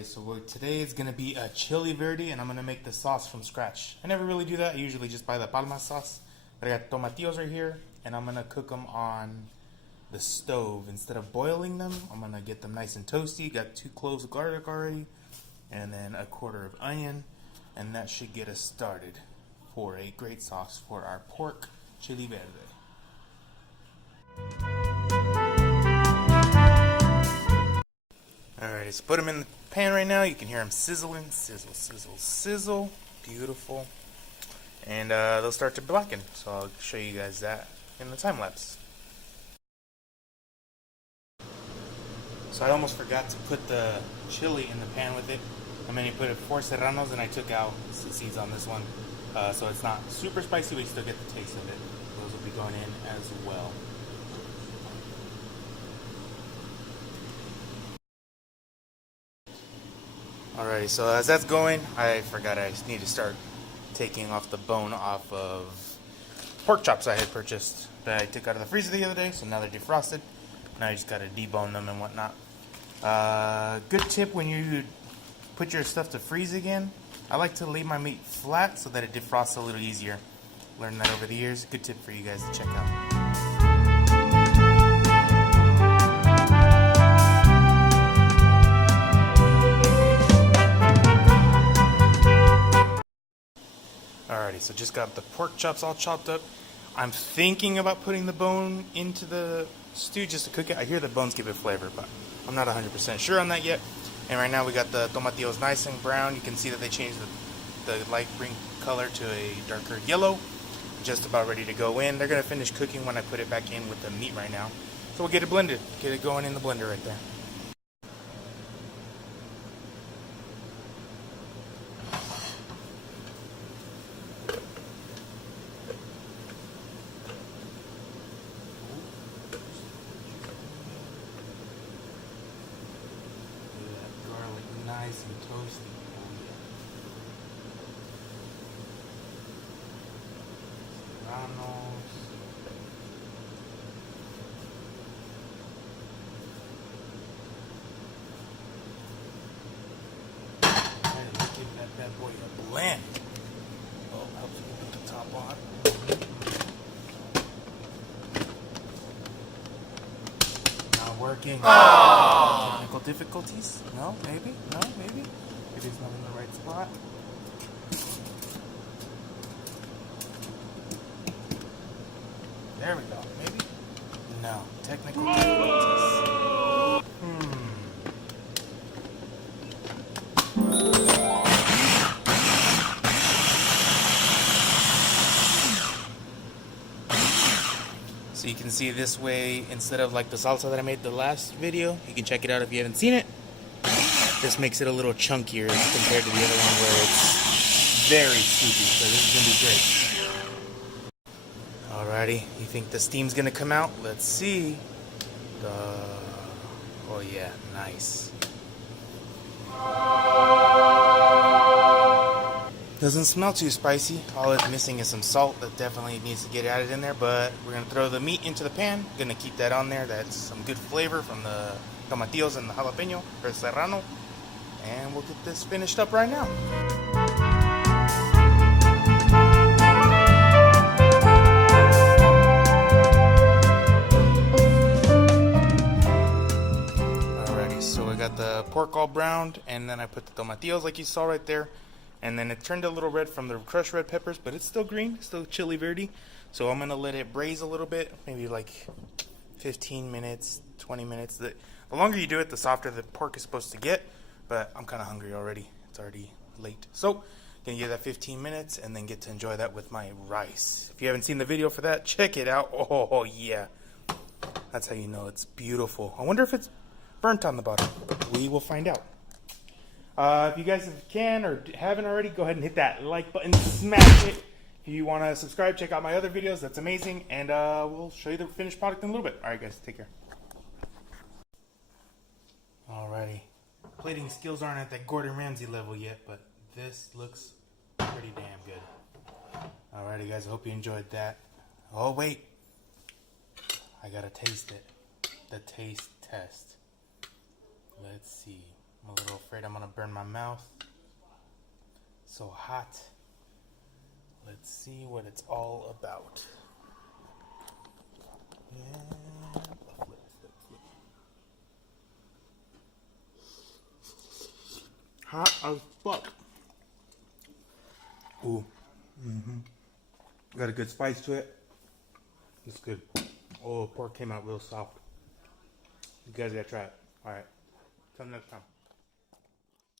Alrighty, so today is going to be a Chile Verde, and I'm going to make the sauce from scratch. I never really do that. I usually just buy the Palma sauce. But I got tomatillos right here, and I'm going to cook them on the stove. Instead of boiling them, I'm going to get them nice and toasty. Got 2 cloves of garlic already, and then a quarter of onion, and that should get us started for a great sauce for our pork Chile Verde. Alright, so put them in the pan right now. You can hear them sizzling. Sizzle, sizzle, sizzle. Beautiful. And they'll start to blacken. So I'll show you guys that in the time lapse. So I almost forgot to put the chili in the pan with it. I mean, you put 4 serranos, and I took out the seeds on this one. So it's not super spicy, but you still get the taste of it. Those will be going in as well. Alrighty, so as that's going, I forgot I need to start taking off the bone off of pork chops I had purchased that I took out of the freezer the other day. So now they're defrosted. Now you just gotta debone them and whatnot. Good tip when you put your stuff to freeze again. I like to leave my meat flat so that it defrosts a little easier. Learned that over the years. Good tip for you guys to check out. Alrighty, so just got the pork chops all chopped up. I'm thinking about putting the bone into the stew just to cook it. I hear the bones give it flavor, but I'm not 100% sure on that yet. And right now we got the tomatillos nice and brown. You can see that they changed the light green color to a darker yellow. Just about ready to go in. They're going to finish cooking when I put it back in with the meat right now. So we'll get it blended. Get it going in the blender right there. Nice and toasty. Serranos. And let's give that bad boy a blend. Oh, helps me put the top on. Not working. Technical difficulties? No, maybe? No, maybe? Maybe it's not in the right spot. There we go. Maybe? No. Technical difficulties. So you can see this way, instead of like the salsa that I made the last video, you can check it out if you haven't seen it. This makes it a little chunkier compared to the other one where it's very soupy. So this is going to be great. Alrighty, you think the steam's going to come out? Let's see. Oh yeah, nice. Doesn't smell too spicy. All it's missing is some salt that definitely needs to get added in there, but we're going to throw the meat into the pan. Going to keep that on there. That's some good flavor from the tomatillos and the jalapeno or serrano. And we'll get this finished up right now. Alrighty, so I got the pork all browned, and then I put the tomatillos like you saw right there. And then it turned a little red from the crushed red peppers, but it's still green, still Chile Verde. So I'm going to let it braise a little bit, maybe like 15 minutes, 20 minutes. The longer you do it, the softer the pork is supposed to get. But I'm kind of hungry already. It's already late. So, going to give that 15 minutes and then get to enjoy that with my rice. If you haven't seen the video for that, check it out. Oh, yeah. That's how you know it's beautiful. I wonder if it's burnt on the bottom. We will find out. If you guys can or haven't already, go ahead and hit that like button, smash it. If you want to subscribe, check out my other videos. That's amazing. And we'll show you the finished product in a little bit. All right, guys, take care. Alrighty. Plating skills aren't at that Gordon Ramsay level yet, but this looks pretty damn good. Alrighty, guys, I hope you enjoyed that. Oh, wait. I gotta taste it. The taste test. Let's see. I'm a little afraid I'm gonna burn my mouth. So hot. Let's see what it's all about. Yeah. Flip. Hot as fuck. Ooh. Got a good spice to it. It's good. Oh, pork came out real soft. You guys gotta try it. Alright. Till next time.